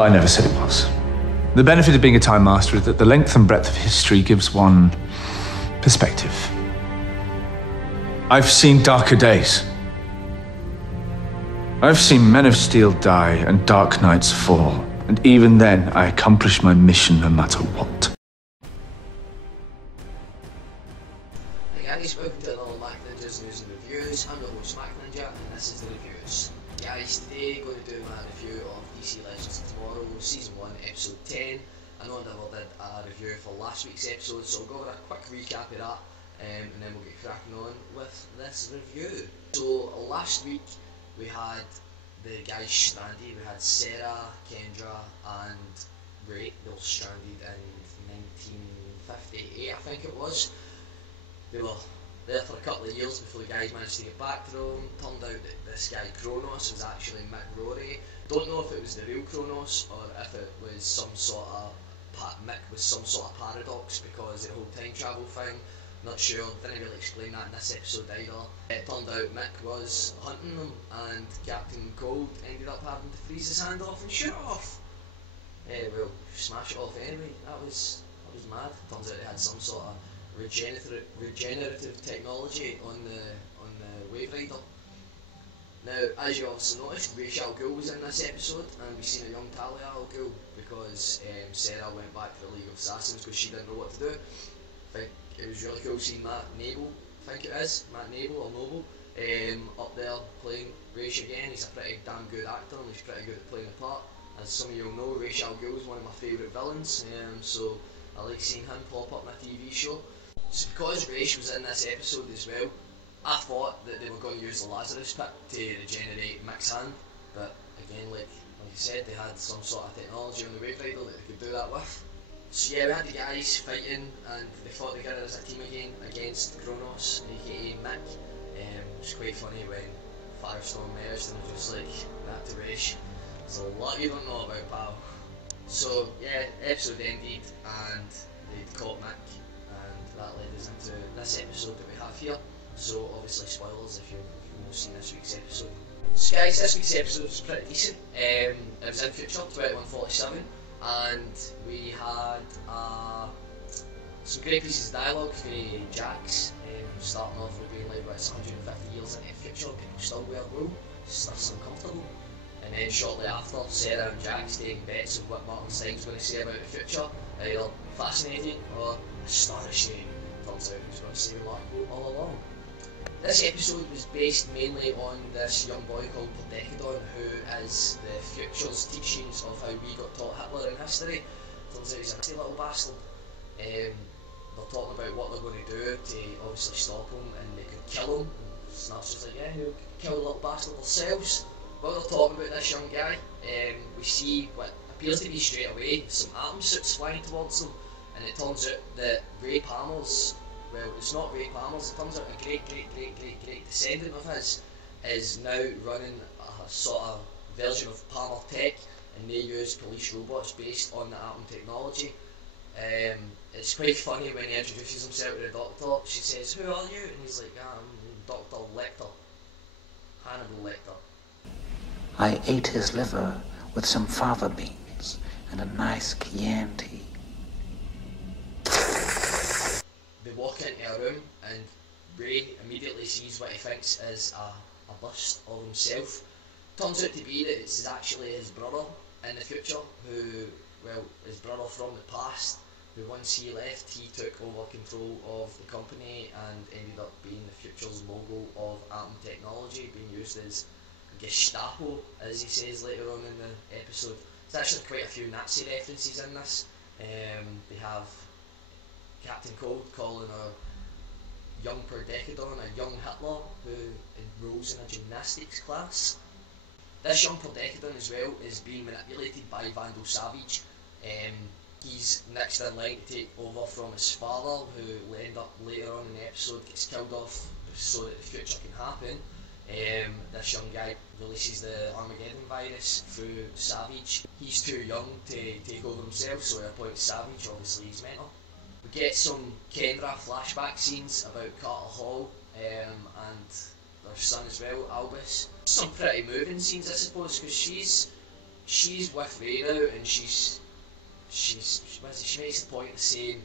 I never said it was. The benefit of being a Time Master is that the length and breadth of history gives one perspective. I've seen darker days. I've seen men of steel die and dark knights fall, and even then I accomplished my mission no matter what. Hey guys, welcome to another Mac Ninjas News and Reviews. I'm your host Mac Ninja, and this is the reviews. Guys, today I'm going to do my review of DC Legends of Tomorrow, Season 1, Episode 10. I know I never did a review for last week's episode, so I'll go over a quick recap of that, and then we'll get cracking on with this review. So, last week we had the guys stranded. We had Sarah, Kendra, and Ray. They were stranded in 1958, I think it was. They were there for a couple of years before the guys managed to get back to them. Turned out that this guy Kronos was actually Mick Rory. Don't know if it was the real Kronos or if it was some sort of Mick was some sort of paradox because of the whole time travel thing. Not sure, didn't really explain that in this episode either. It turned out Mick was hunting them and Captain Cold ended up having to freeze his hand off and shoot it off. Well, smash it off anyway. That was mad. Turns out they had some sort of regenerative technology on the Wave Rider. Now, as you also noticed, Ra's al Ghul was in this episode, and we've seen a young Talia al Ghul because Sarah went back to the League of Assassins because she didn't know what to do. I think it was really cool seeing Matt Noble, or Noble, up there playing Ra's again. He's a pretty damn good actor and he's pretty good at playing the part. As some of you will know, Ra's al Ghul is one of my favourite villains, so I like seeing him pop up in a TV show. So because Ra's was in this episode as well, I thought that they were going to use the Lazarus Pit to regenerate Mick's hand, but again, like I said, they had some sort of technology on the Wave Rider that they could do that with. So yeah, we had the guys fighting and they fought together as a team again against Kronos, aka Mick. It was quite funny when Firestorm merged and was just like, that to Ra's. There's a lot you don't know about pal. So yeah, episode ended and they'd caught Mick, and that led us into this episode that we have here. So obviously spoilers if you've not seen this week's episode. So guys, this week's episode was pretty decent. It was in future 2147, and we had some great pieces of dialogue for Jax, starting off with being like, well, it's 150 years into the future, people still wear wool, stuff's uncomfortable. And then shortly after, Sarah and Jax taking bets on what Martin Stein's going to say about the future, either fascinating or astonishing. Turns out he was going to say remarkable all along. This episode was based mainly on this young boy called Decadon, who is the future's teachings of how we got taught Hitler in history. Turns out he's a nasty little bastard. They're talking about what they're going to do to obviously stop him, and they could kill him. And Snarf's just like, yeah, we'll kill the little bastard ourselves. While they're talking about this young guy, we see what appears to be straight away some atom suits flying towards them, and it turns out that Ray Palmer's, well, it's not Ray Palmer's, it turns out a great descendant of his is now running a sort of version of Palmer Tech, and they use police robots based on the atom technology. It's quite funny when he introduces himself to the doctor. She says, "Who are you?" And he's like, "I'm Dr. Lecter, Hannibal Lecter." I ate his liver with some fava beans and a nice Chianti. They walk into a room and Ray immediately sees what he thinks is a bust of himself. Turns out to be that it's actually his brother in the future, who, well, his brother from the past, who once he left, he took over control of the company and ended up being the future's mogul of atom technology, being used as Gestapo, as he says later on in the episode. There's actually quite a few Nazi references in this. They have Captain Cold calling a young Decadon a young Hitler who enrolls in a gymnastics class. This young Decadon as well is being manipulated by Vandal Savage. He's next in line to take over from his father, who will end up later on in the episode gets killed off so that the future can happen. This young guy releases the Armageddon virus through Savage. He's too young to take over himself, so he appoints Savage, obviously his mentor. We get some Kendra flashback scenes about Carter Hall and their son as well, Albus. Some pretty moving scenes, I suppose, because she's she's with Ray now, and she makes the point of saying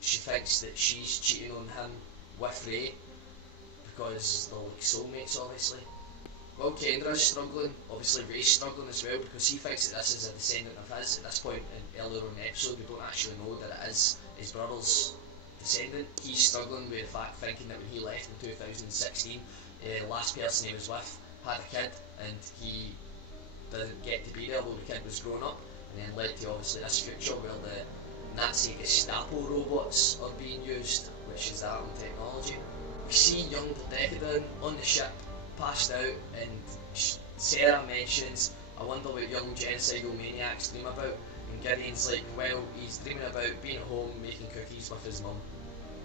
she thinks that she's cheating on him with Ray because they're like soulmates, obviously. While Kendra's struggling, obviously Ray's struggling as well because he thinks that this is a descendant of his. At this point earlier in the episode, we don't actually know that it is his brother's descendant. He's struggling with the fact, thinking that when he left in 2016, the last person he was with had a kid and he didn't get to be there while the kid was growing up, and then led to obviously this future where the Nazi Gestapo robots are being used, which is Arm technology. We see young Decadent on the ship, passed out, and Sarah mentions, I wonder what young genocidal maniacs dream about, and Gideon's like, well, he's dreaming about being at home making cookies with his mum.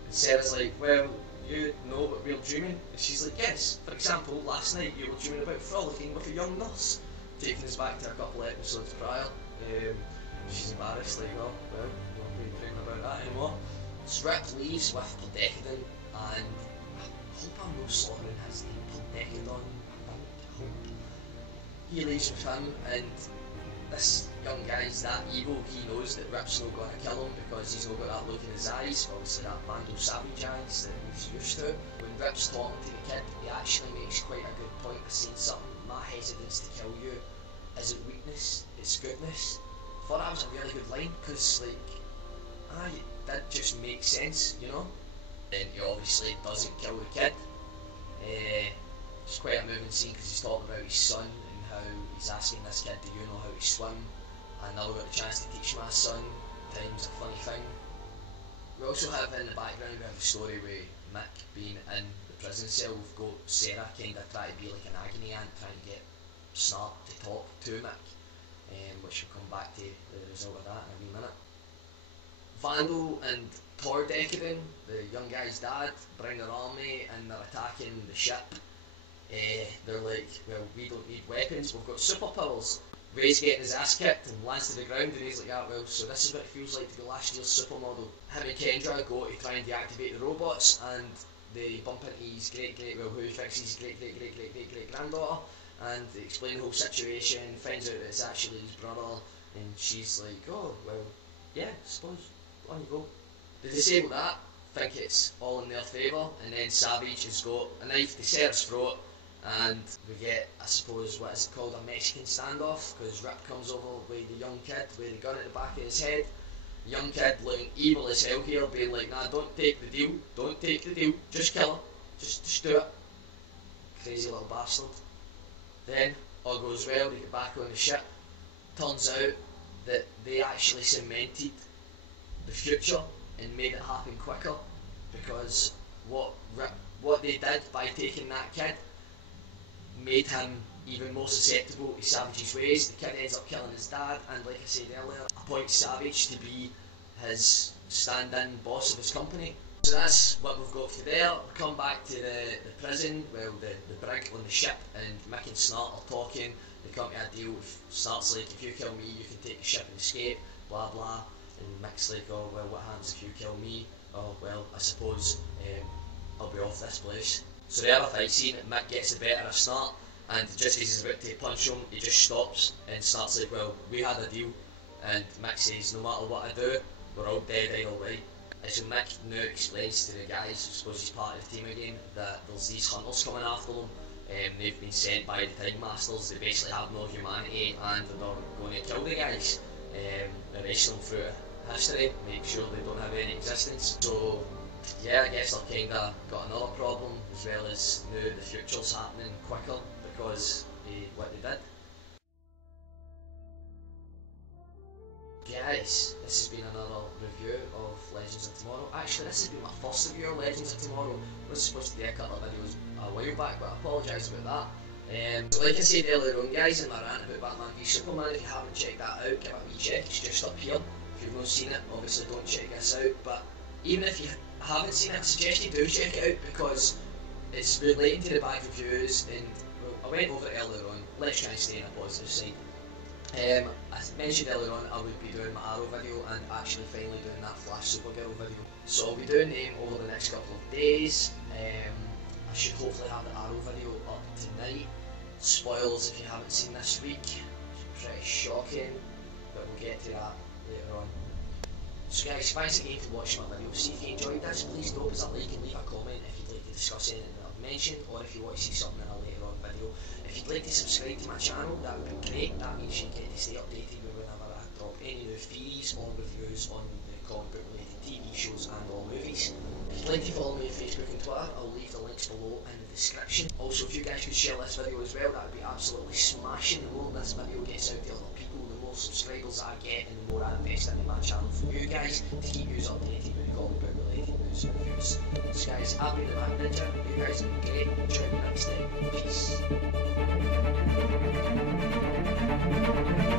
And Sarah's like, well, you know what we're dreaming? And she's like, yes, for example, last night you were dreaming about frolicking with a young nurse, taking us back to a couple of episodes prior. She's embarrassed, like, oh, well, we won't be dreaming about that anymore. So Rip leaves with Decadent, and I hope I'm not slaughtering his name, Decadon. He leaves with him, and this young guy's that evil, he knows that Rip's not going to kill him because he's not got that look in his eyes, obviously that Mando Savage eyes that he's used to. When Rip's talking to the kid, he actually makes quite a good point of saying something, my hesitance to kill you isn't weakness, it's goodness. I thought that was a really good line, because like, that just makes sense, you know? Then he obviously doesn't kill the kid. It's quite a moving scene because he's talking about his son and how he's asking this kid, do you know how to swim? I never got the chance to teach my son. Time's a funny thing. We also have in the background, we have a story with Mick being in the prison cell. We've got Sarah kind of trying to be like an agony aunt, trying to get Snart to talk to Mick, which we'll come back to the result of that in a wee minute. Vandal and Tor Decadent, the young guy's dad, bring their army and they're attacking the ship. They're like, well, we don't need weapons, we've got superpowers. Ray's getting his ass kicked and lands to the ground, and he's like, ah, well, so this is what it feels like to be last year's supermodel. Him and Kendra go to try and deactivate the robots, and they bump into his who he thinks is his great granddaughter, and they explain the whole situation, finds out that it's actually his brother, and she's like, oh, well, yeah, suppose, on you go. They disable that, think it's all in their favour, and then Savage has got a knife to Sarah's throat, and we get, I suppose, what is called a Mexican standoff, because Rip comes over with the young kid with the gun at the back of his head. The young kid looking evil as hell here, being like, nah, don't take the deal, just kill her, just do it. Crazy little bastard. Then, all goes well, they get back on the ship. Turns out that they actually cemented the future and made it happen quicker, because what they did by taking that kid made him even more susceptible to Savage's ways. The kid ends up killing his dad, and like I said earlier, appoints Savage to be his stand-in boss of his company. So that's what we've got for there. We come back to the prison, well, the brig on the ship, and Mick and Snart are talking. They come to a deal with Snart's like, if you kill me, you can take the ship and escape, blah blah. And Mick's like, oh, well, what happens if you kill me? Oh, well, I suppose I'll be off this place. So they have a fight scene, and Mick gets the better of Snart, and just as he's about to punch him, he just stops, and Snart's like, well, we had a deal, and Mick says, no matter what I do, we're all dead either way. And so Mick now explains to the guys, I suppose he's part of the team again, that there's these hunters coming after them. They've been sent by the Time Masters, they basically have no humanity, and they're going to kill the guys, erase them through history, make sure they don't have any existence. So yeah, I guess they've kinda got another problem, as well as now the future's happening quicker because of what they did. Guys, this has been another review of Legends of Tomorrow. Actually, this has been my first review of Legends of Tomorrow. I was supposed to do a couple of videos a while back, but I apologise about that. So like I said earlier on, guys, in my rant about Batman v Superman, if you haven't checked that out, give it a wee check, it's just up here. If you've not seen it, obviously don't check this out, but even if you haven't seen it, I suggest you do check it out, because it's relating to the back reviews, and well, I went over it earlier on. Let's try and stay on a positive side. I mentioned earlier on I would be doing my Arrow video, and actually finally doing that Flash Supergirl video. So I'll be doing them over the next couple of days. I should hopefully have the Arrow video up tonight. Spoilers if you haven't seen this week. pretty shocking, but we'll get to that later on. So guys, thanks again for watching my video. See if you enjoyed this, please drop us a like and leave a comment if you'd like to discuss anything that I've mentioned, or if you want to see something in a later on video. If you'd like to subscribe to my channel, that would be great. That means you get to stay updated whenever I drop any new theories or reviews on the comic book related TV shows and or movies. If you'd like to follow me on Facebook and Twitter, I'll leave the links below in the description. Also, if you guys could share this video as well, that would be absolutely smashing. The more this video gets out to other people, the more subscribers I get and the more I invest into my channel for you guys to keep you updated with comic book related news and reviews. So guys, I've been the Mac Ninja. You guys have been great. Join me next time. Peace.